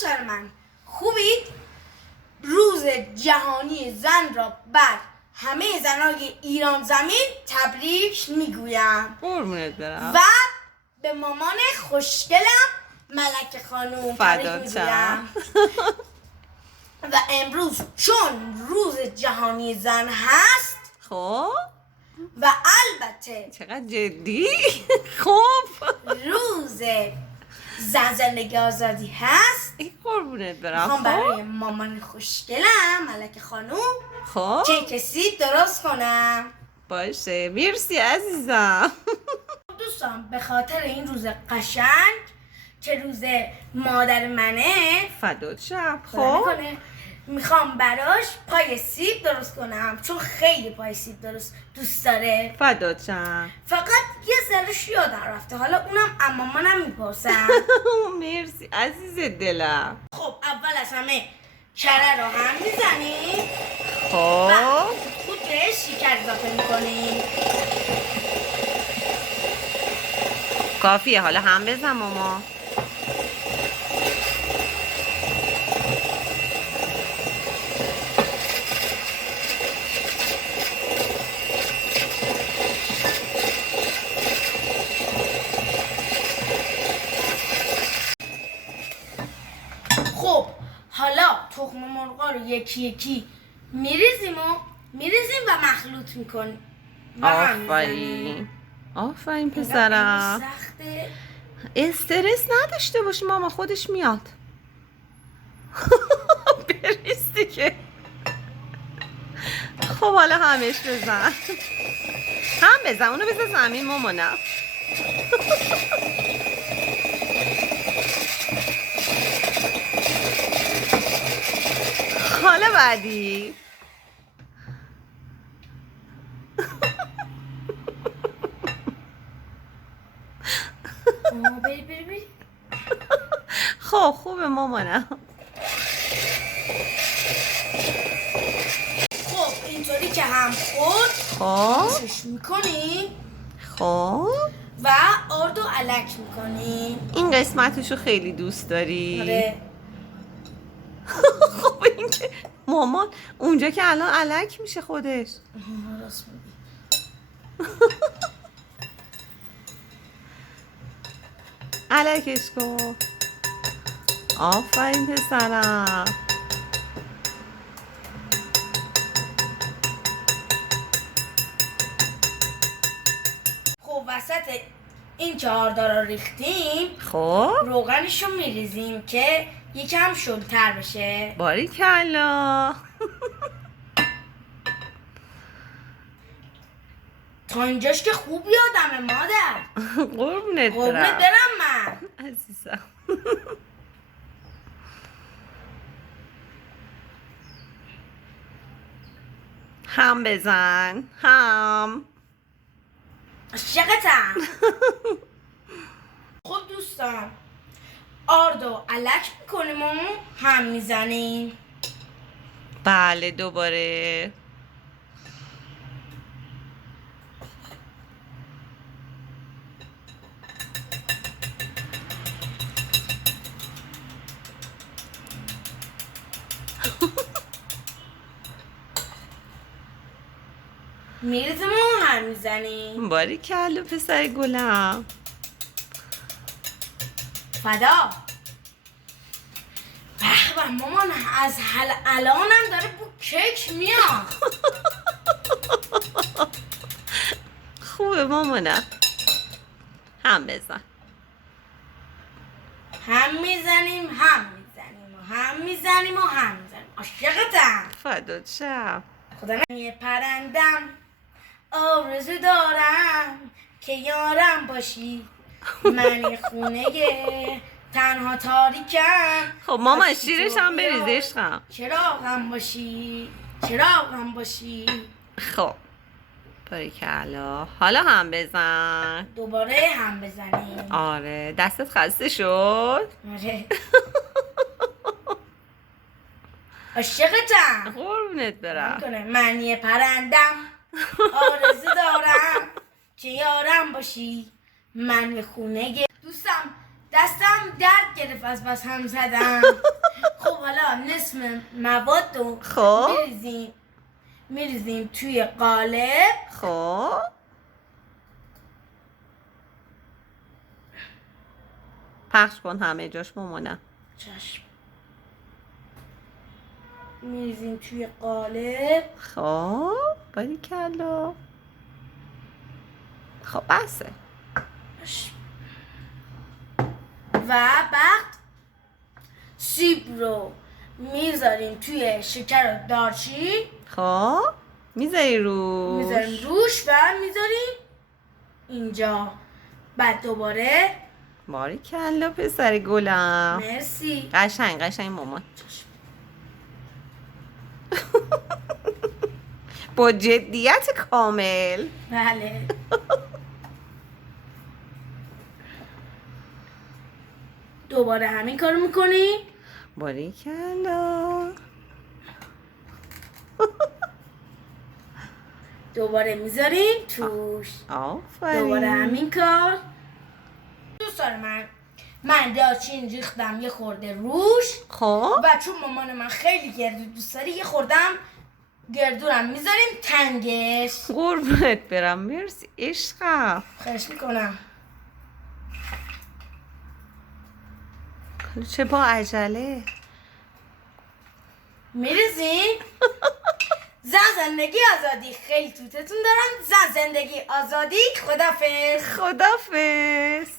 دوستان من خوبید؟ روز جهانی زن را بر همه زنای ایران زمین تبریک میگویم قربونت برم و به مامان خوشگلم ملکه خانوم تبریک میگویم. و امروز چون روز جهانی زن هست خب و البته چقدر جدی خب روز زندگی آزادی هست، این قربونت برم. میخوام خب برای مامان خوشگلم ملکه خانوم خب کیک سیب درست کنم. باشه، مرسی عزیزم. دوستان به خاطر این روز قشنگ که روز مادر منه فدات شم. خب خب میخوام براش پای سیب درست کنم چون خیلی پای سیب دوست داره. فدات شم. فقط یه ذرهش یادم رفته، حالا اونم مامانم میپرسم. مرسی عزیز دلم. خب اول از همه کره رو هم میزنیم خب و خود بهش شکر اضافه میکنیم. کافیه، حالا هم بزن ماما. خب حالا تخم مرغا رو یکی یکی میریزیم و مخلوط میکنیم. آفرین آفرین پسرم. سخته. استرس نداشته باشی ماما، خودش میاد. بریستی که. خب حالا همش بزن. هم بزن، اونو بزن زمین مامانم. حالا بعدی بری. خب خوبه مامانم. خب اینطوری که هم خود خب شش میکنیم خب و آرد و علک میکنیم. این قسمتشو خیلی دوست داری؟ آره. خب این که مامان اونجا که الان علک میشه خودش. راست میگی. علکش کن. آفرین پسرم. خب وسط این که آردا رو ریختیم خب روغنش رو میریزیم که یکم شلتر بشه. باریکلا. تا اینجاش که خوب یادمه مادر. قربونت قربونت برم برم من. عزیزم. هم بزن هم. عاشقتم. خب دوستان آرد و علک میکنیم و هم میزنیم. بله دوباره. میریزیم و هم میزنیم. باریکلا پسر گلم. فدا. به مامان از الانم داره بو کیک میاد. خوبه مامانم. هم بزن. هم میزنیم عاشقتم. فدات شم. خدا یه پرندم آرزو دارم که یارم باشی، من خونه تنها تاریکم. خب ماما شیرش هم بریز عشقم. چراغم باشی. خب باریکلا. حالا هم بزن. دوباره هم بزنیم. آره دستت خسته شد. آره. عاشقتم. قربونت برم. من یه پرندم آرزو دارم که یارم باشی، من یه خونه دوستم دستم درد گرفت از بس هم زدم. خب حالا نصف مواد رو خب. میریزیم توی قالب. خب پخش کن همه جاش مامانم. چشم. میریزیم توی قالب. خب باریکلا. خب بسه. و بعد سیب رو میذاریم توی شکر دارچین. خب میذاری روش. میذاریم روش و میذاریم اینجا. بعد دوباره باریکلا پسر گلم. مرسی. قشنگ مامان. با جدیت کامل. بله. دوباره همین کارو میکنی. باریکلا. دوباره میذاریم توش. آفرین. دوباره همین کار. دوستان من دارچین ریختم یه خورده روش. خب و چون مامان من خیلی گردو دوست داره یه خوردم گردورم میذاریم تنگش. قربونت برم. مرسی عشقم. خواهش میکنم. چه با عجله. میریزیم. زن زندگی آزادی. خیلی توتتون دارم. زن زندگی آزادی. خدافظ. خدافظ.